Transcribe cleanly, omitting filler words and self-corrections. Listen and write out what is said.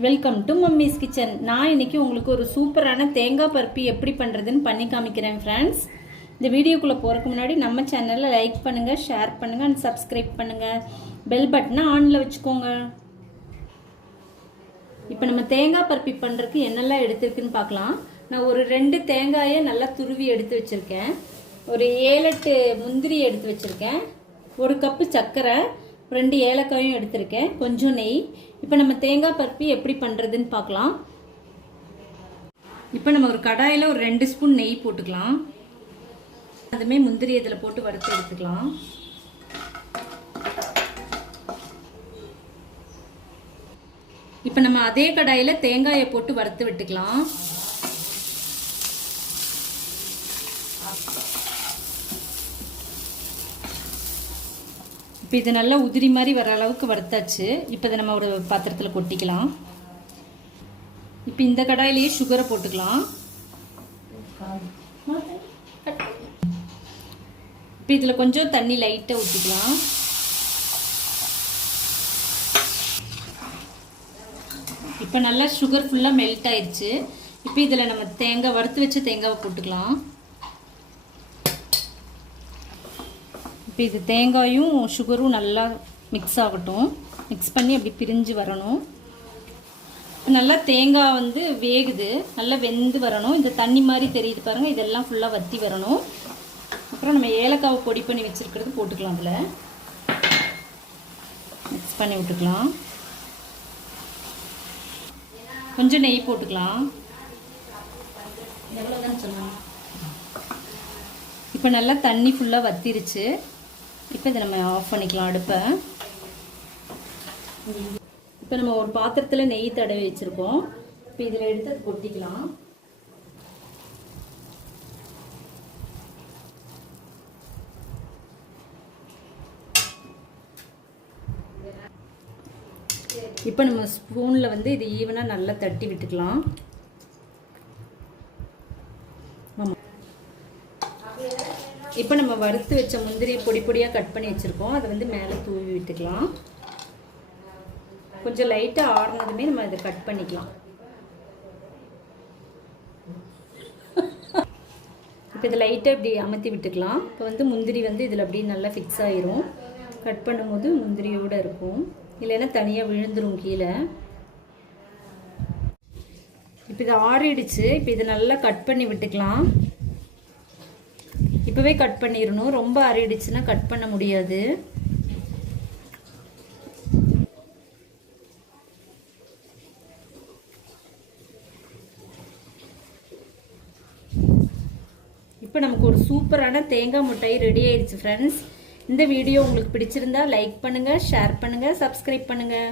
Welcome to mummy's kitchen. நான் இன்னைக்கு உங்களுக்கு ஒரு சூப்பரான தேங்காய் பருப்பி எப்படி பண்ணுறதுன்னு பண்ணி காமிக்கிறேன் ஃப்ரெண்ட்ஸ். இந்த வீடியோக்குள்ளே போகிறதுக்கு முன்னாடி நம்ம சேனலில் லைக் பண்ணுங்கள், ஷேர் பண்ணுங்கள் அண்ட் சப்ஸ்கிரைப் பண்ணுங்கள். பெல் பட்டனை ஆனில் வச்சுக்கோங்க. இப்போ நம்ம தேங்காய் பருப்பி பண்ணுறதுக்கு என்னெல்லாம் எடுத்துருக்குன்னு பார்க்கலாம். நான் ஒரு 2 தேங்காயை நல்லா துருவி எடுத்து வச்சுருக்கேன். ஒரு 7-8 முந்திரி எடுத்து வச்சுருக்கேன். 1 கப்பு சர்க்கரை, 2 ஏலக்காயும் எடுத்திருக்கேன், கொஞ்சம் நெய். இப்போ நம்ம தேங்காய் பருப்பி எப்படி பண்ணுறதுன்னு பார்க்கலாம். இப்போ நம்ம ஒரு கடாயில் ஒரு 2 ஸ்பூன் நெய் போட்டுக்கலாம். அதுமே முந்திரி இதில் போட்டு வறுத்து எடுத்துக்கலாம். இப்போ நம்ம அதே கடாயில் தேங்காயை போட்டு வறுத்து விட்டுக்கலாம். இப்போ இது நல்லா உதிரி மாதிரி வர அளவுக்கு வறுத்தாச்சு. இப்போ இதை நம்ம ஒரு பாத்திரத்தில் கொட்டிக்கலாம். இப்போ இந்த கடாயிலேயே சுகரை போட்டுக்கலாம். இப்போ இதில் கொஞ்சம் தண்ணி லைட்டாக ஊற்றிக்கலாம். இப்போ நல்லா சுகர் ஃபுல்லாக மெல்ட் ஆயிடுச்சு. இப்போ இதில் நம்ம தேங்காய் வறுத்து வச்ச தேங்காவை போட்டுக்கலாம். இப்போ இது தேங்காயும் சுகரும் நல்லா மிக்ஸ் ஆகட்டும். மிக்ஸ் பண்ணி அப்படி பிரிஞ்சு வரணும். நல்லா தேங்காய் வந்து வேகுது, நல்லா வெந்து வரணும். இந்த தண்ணி மாதிரி தெரியுது பாருங்கள், இதெல்லாம் ஃபுல்லாக வற்றி வரணும். அப்புறம் நம்ம ஏலக்காவை பொடி பண்ணி வச்சுருக்கிறது போட்டுக்கலாம். அதில் மிக்ஸ் பண்ணி விட்டுக்கலாம். கொஞ்சம் நெய் போட்டுக்கலாம். எவ்வளோதான் சொன்னாங்க. இப்போ நல்லா தண்ணி ஃபுல்லாக வத்திருச்சு. இப்போ இதை நம்ம ஆஃப் பண்ணிக்கலாம் அடுப்பை. இப்போ நம்ம ஒரு பாத்திரத்தில் நெய் தடவி வச்சுருக்கோம். இப்போ இதில் எடுத்து கொட்டிக்கலாம். இப்போ நம்ம ஸ்பூனில் வந்து இது ஈவனாக நல்லா தட்டி விட்டுக்கலாம். இப்போ நம்ம வறுத்து வச்ச முந்திரி பொடி பொடியாக கட் பண்ணி வச்சுருக்கோம். அதை வந்து மேலே தூவி விட்டுக்கலாம். கொஞ்சம் லைட்டாக ஆறுனதுமே நம்ம இதை கட் பண்ணிக்கலாம். இப்போ இதை லைட்டாக இப்படி அமர்த்தி விட்டுக்கலாம். இப்போ வந்து முந்திரி வந்து இதில் அப்படியே நல்லா ஃபிக்ஸ் ஆகிரும். கட் பண்ணும்போது முந்திரியோடு இருக்கும், இல்லைன்னா தனியாக விழுந்துடும் கீழே. இப்போ இதை ஆறிடுச்சு. இப்போ இதை நல்லா கட் பண்ணி விட்டுக்கலாம். இப்போவே கட் பண்ணிடணும், ரொம்ப அரிடிச்சுன்னா கட் பண்ண முடியாது. இப்போ நமக்கு ஒரு சூப்பரான தேங்காய் மிட்டாய் ரெடி ஆயிடுச்சு ஃப்ரெண்ட்ஸ். இந்த வீடியோ உங்களுக்கு பிடிச்சிருந்தா லைக் பண்ணுங்கள், ஷேர் பண்ணுங்கள், சப்ஸ்கிரைப் பண்ணுங்கள்.